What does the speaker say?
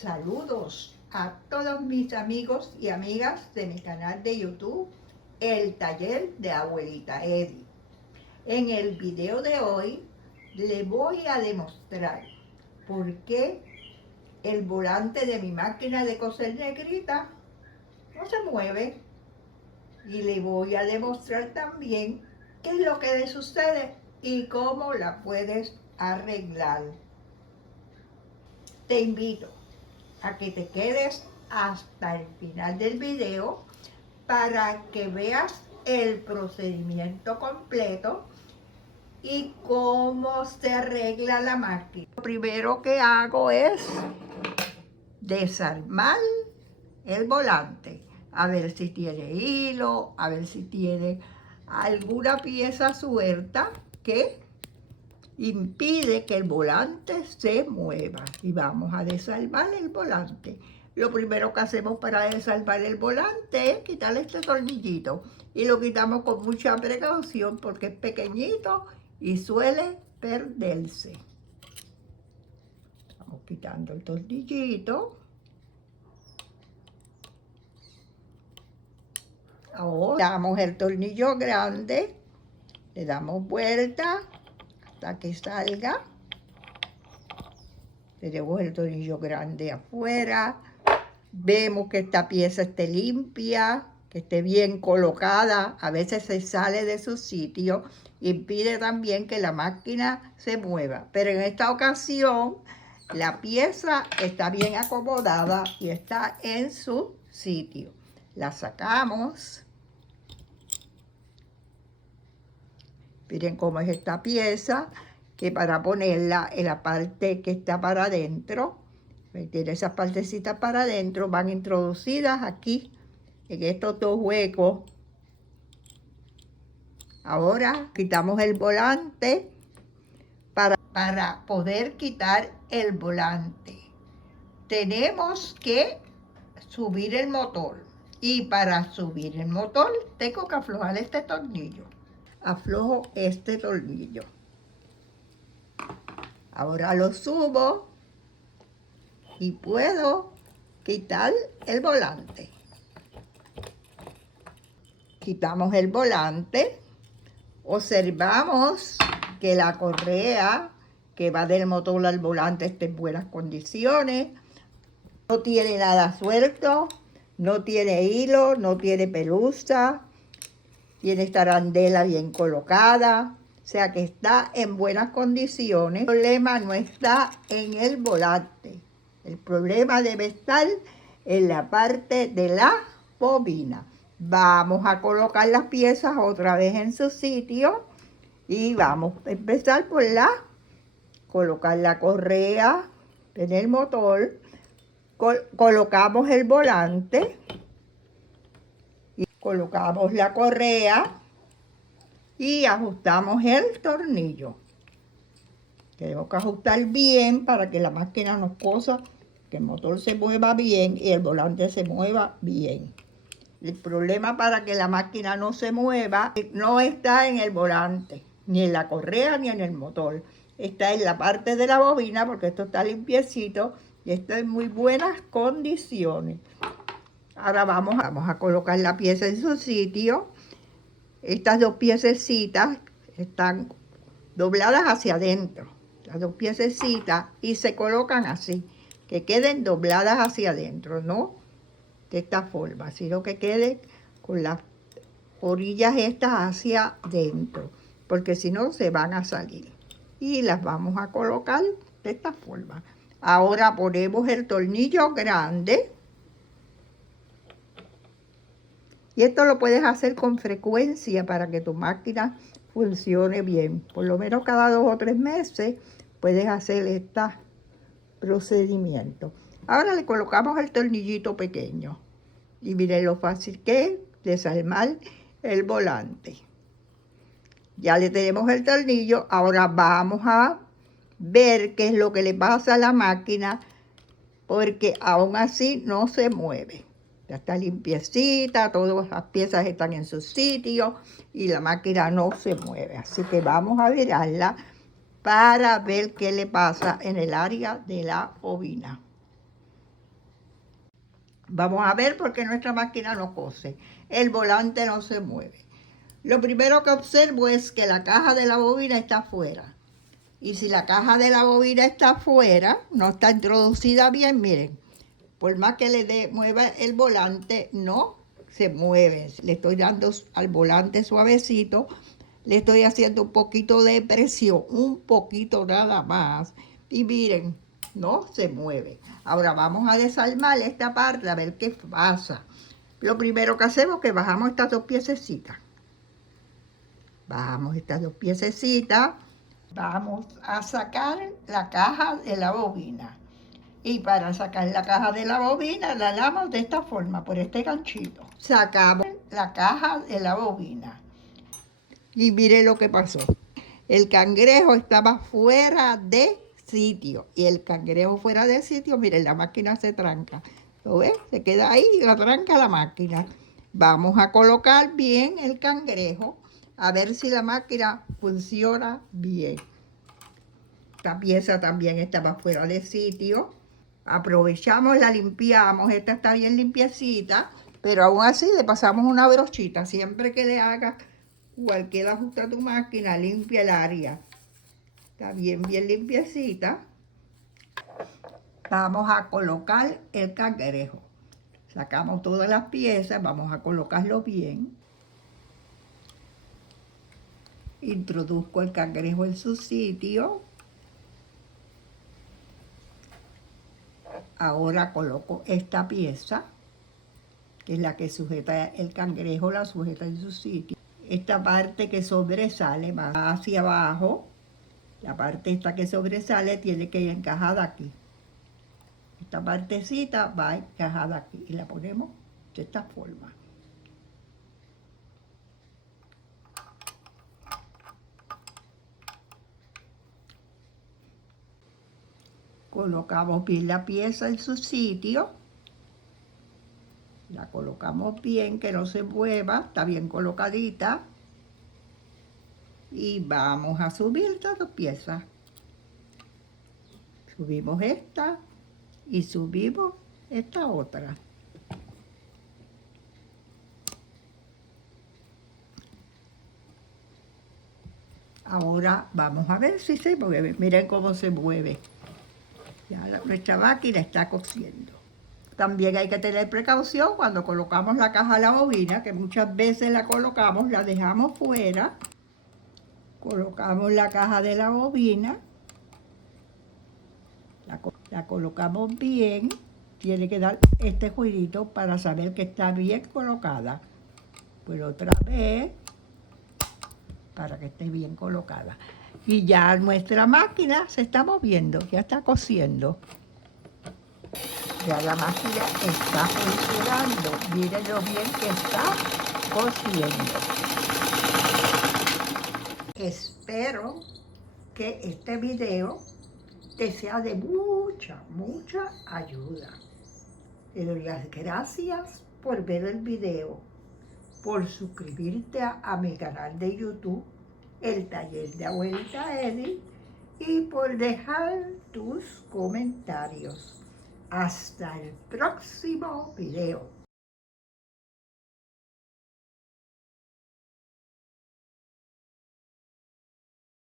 Saludos a todos mis amigos y amigas de mi canal de YouTube, El Taller de Abuelita Edi. En el video de hoy le voy a demostrar por qué el volante de mi máquina de coser negrita no se mueve. Y le voy a demostrar también qué es lo que le sucede y cómo la puedes arreglar. Te invito a que te quedes hasta el final del video para que veas el procedimiento completo y cómo se arregla la máquina. Lo primero que hago es desarmar el volante, a ver si tiene hilo, a ver si tiene alguna pieza suelta que impide que el volante se mueva. Y vamos a desarmar el volante. Lo primero que hacemos para desarmar el volante es quitarle este tornillito. Y lo quitamos con mucha precaución porque es pequeñito y suele perderse. Vamos quitando el tornillito. Ahora damos el tornillo grande, le damos vuelta hasta que salga. Tenemos el tornillo grande afuera. Vemos que esta pieza esté limpia, que esté bien colocada. A veces se sale de su sitio, impide también que la máquina se mueva. Pero en esta ocasión la pieza está bien acomodada y está en su sitio. La sacamos. Miren cómo es esta pieza, que para ponerla en la parte que está para adentro, tiene esas partecitas para adentro, van introducidas aquí, en estos dos huecos. Ahora quitamos el volante para poder quitar el volante. Tenemos que subir el motor. Y para subir el motor tengo que aflojar este tornillo. Aflojo este tornillo. Ahora lo subo y puedo quitar el volante. Quitamos el volante. Observamos que la correa que va del motor al volante está en buenas condiciones. No tiene nada suelto, no tiene hilo, no tiene pelusa. Tiene esta arandela bien colocada, o sea que está en buenas condiciones. El problema no está en el volante. El problema debe estar en la parte de la bobina. Vamos a colocar las piezas otra vez en su sitio y vamos a empezar por colocar la correa en el motor. Colocamos el volante. Colocamos la correa y ajustamos el tornillo. Tenemos que ajustar bien para que la máquina nos cosa, que el motor se mueva bien y el volante se mueva bien. El problema para que la máquina no se mueva no está en el volante, ni en la correa, ni en el motor. Está en la parte de la bobina porque esto está limpiecito y está en muy buenas condiciones. Ahora vamos a colocar la pieza en su sitio. Estas dos piececitas están dobladas hacia adentro. Las dos piececitas y se colocan así, que queden dobladas hacia adentro, no de esta forma, sino que queden con las orillas estas hacia adentro, porque si no se van a salir. Y las vamos a colocar de esta forma. Ahora ponemos el tornillo grande. Y esto lo puedes hacer con frecuencia para que tu máquina funcione bien. Por lo menos cada 2 o 3 meses puedes hacer este procedimiento. Ahora le colocamos el tornillito pequeño. Y miren lo fácil que es desarmar el volante. Ya le tenemos el tornillo. Ahora vamos a ver qué es lo que le pasa a la máquina, porque aún así no se mueve. Ya está limpiecita, todas las piezas están en su sitio y la máquina no se mueve. Así que vamos a virarla para ver qué le pasa en el área de la bobina. Vamos a ver por qué nuestra máquina no cose. El volante no se mueve. Lo primero que observo es que la caja de la bobina está afuera. Y si la caja de la bobina está afuera, no está introducida bien, miren, por más que mueva el volante, no se mueve. Le estoy dando al volante suavecito, le estoy haciendo un poquito de presión, un poquito nada más. Y miren, no se mueve. Ahora vamos a desarmar esta parte a ver qué pasa. Lo primero que hacemos es que bajamos estas dos piececitas. Bajamos estas dos piececitas. Vamos a sacar la caja de la bobina. Y para sacar la caja de la bobina, la damos de esta forma, por este ganchito. Sacamos la caja de la bobina. Y mire lo que pasó. El cangrejo estaba fuera de sitio. Y el cangrejo fuera de sitio, miren, la máquina se tranca. ¿Lo ves? Se queda ahí y la tranca la máquina. Vamos a colocar bien el cangrejo, a ver si la máquina funciona bien. Esta pieza también estaba fuera de sitio. Aprovechamos, la limpiamos. Esta está bien limpiecita, pero aún así le pasamos una brochita. Siempre que le hagas cualquier ajuste a tu máquina, limpia el área. Está bien limpiecita. Vamos a colocar el cangrejo. Sacamos todas las piezas, vamos a colocarlo bien. Introduzco el cangrejo en su sitio. Ahora coloco esta pieza, que es la que sujeta el cangrejo, la sujeta en su sitio. Esta parte que sobresale va hacia abajo. La parte esta que sobresale tiene que ir encajada aquí. Esta partecita va encajada aquí y la ponemos de esta forma. Colocamos bien la pieza en su sitio. La colocamos bien, que no se mueva, está bien colocadita. Y vamos a subir estas dos piezas. Subimos esta y subimos esta otra. Ahora vamos a ver si se mueve. Miren cómo se mueve. Ya nuestra máquina está cosiendo. También hay que tener precaución cuando colocamos la caja de la bobina, que muchas veces la colocamos, la dejamos fuera. Colocamos la caja de la bobina. La colocamos bien. Tiene que dar este jueguito para saber que está bien colocada. Pues otra vez, para que esté bien colocada. Y ya nuestra máquina se está moviendo, ya está cosiendo. Ya la máquina está funcionando. Miren lo bien que está cosiendo. Espero que este video te sea de mucha ayuda. Te doy las gracias por ver el video, por suscribirte a mi canal de YouTube, El Taller de Abuelita Edith, y por dejar tus comentarios. Hasta el próximo video.